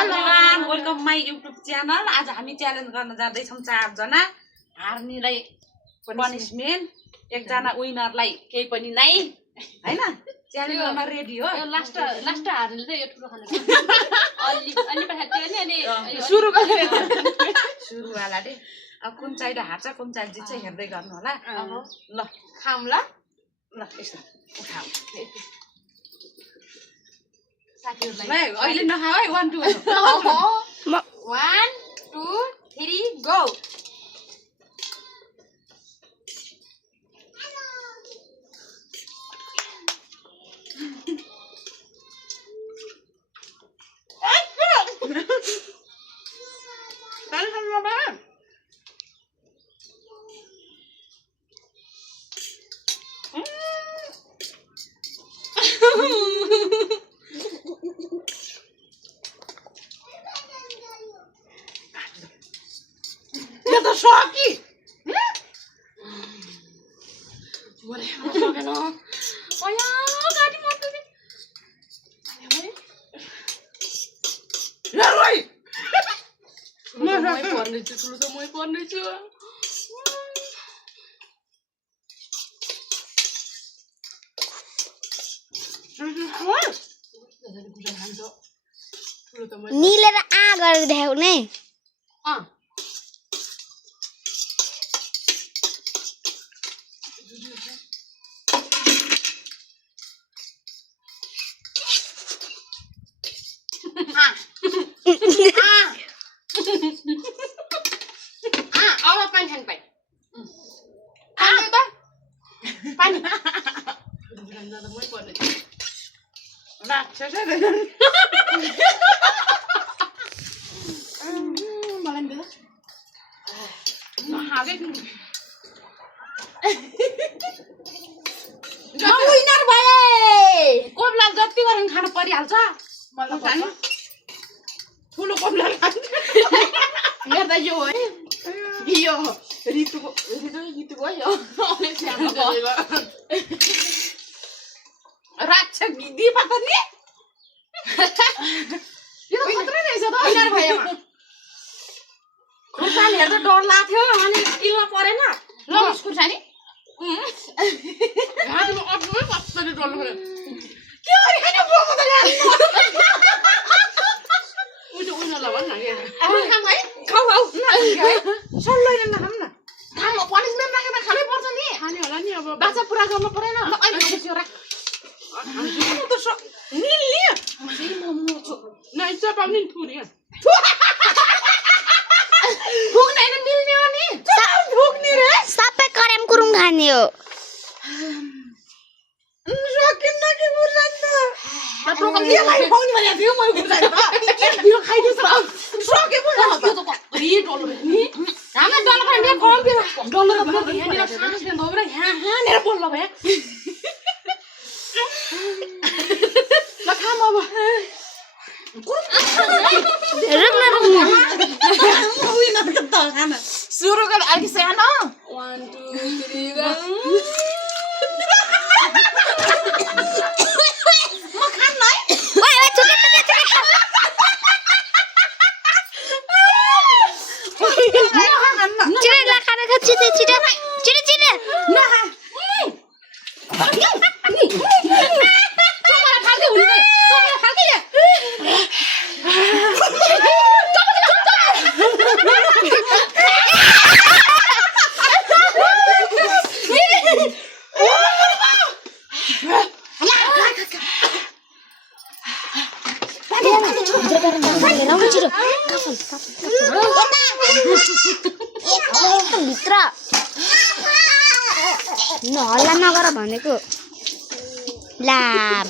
Everyone welcome my YouTube channel. आज हामी challenge गर्न जाँदैछौँ 4 जना। हार्नेलाई पनिशमेन्ट, एकजना विनरलाई केही पनि नै हैन। च्यालेन्ज गर्न रेडी हो। लास्ट हार्नेले चाहिँ यो ठुलो खानु अलि पठाएको थियो नि अनि सुरु गरे सुरुवाला दे। अब कुन चाहिँ हार्छ कुन चाहिँ जित्छ हेर्दै गर्नु होला। ल खाम ल ल यसो उठाऊ साथीहरुलाई। ल अहिले नखाऊ है 1 2 1 2 3 गो। तो शॉकी मोरे सकेन ओया गाडी मर्दै ल रोइ म पर्ने छु ठुलो त मै पर्ने छु नीलेर आ गरेर देखाउने अब पानी खानु पाइ पानी त पानी मै पर्ने छु राक्षस मलाई दे नहागे विनर भए कोब्ला जति गरे खानु परिहाल्छ मलाई ठुलो कोब्ला मेरो त यो है यो रितुको यो राक्षस दिदी पता नि यो त खतरा रहेछ त विनर भएमा खुर्सानी हेर्दा डर लाग्थ्यो अनि स्किलमा परेन ल खुर्सानी घाँटीमा अड्नुमै कसरी डर लाग्यो के गरिखाने बोको त यहाँ उयो ल भन्न खाऊ है खाऊ सल्लै नखाऊ न खाम पनिशमेन्ट राखेर खानै पर्छ नि खाने होला नि अब बाचा पुरा गर्नु परेन अहिले खान्छु राख निल्ने फेरि मोमो छु नाइस पाउने थुरी फुक्ने हैन मिल्ने हो नि फुक्ने रे सबै करम कुरुम खाने हो सकिन्न कि बुझ्दैन र प्रोग्राम के भाइ पाउने भने थियो मैले बुझ्दैन के भिडियो खाइदिस सके बुझ्दैन त्यो त कति डल्लो नि हामी डल्लो पनि मेरो कम बिरा डल्लो त भन्नु यहाँनिर सास लिँदा हो र यहाँनिर बोल्नु भयो ल खाम अब सुरु गर अलि सानो 1 2 3 गो म खान है चिरै खाना खा छिटो छिटो छिटो छिटो नखा भित्र हल्ला नगर भनेको ला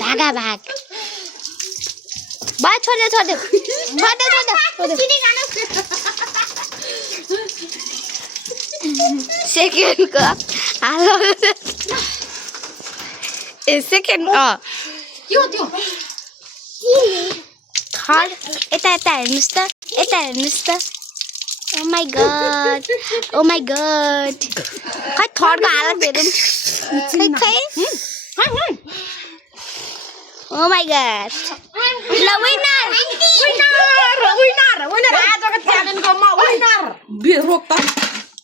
भागा भाग बा छोड्यो छोड्यो सेकेन्डको हालो ए सेकेन्ड त्यो थर्ड यता हेर्नुहोस् त Oh my god. खै थर्डको हालत हेरौँ खै Oh my god. La winner. बे रोक त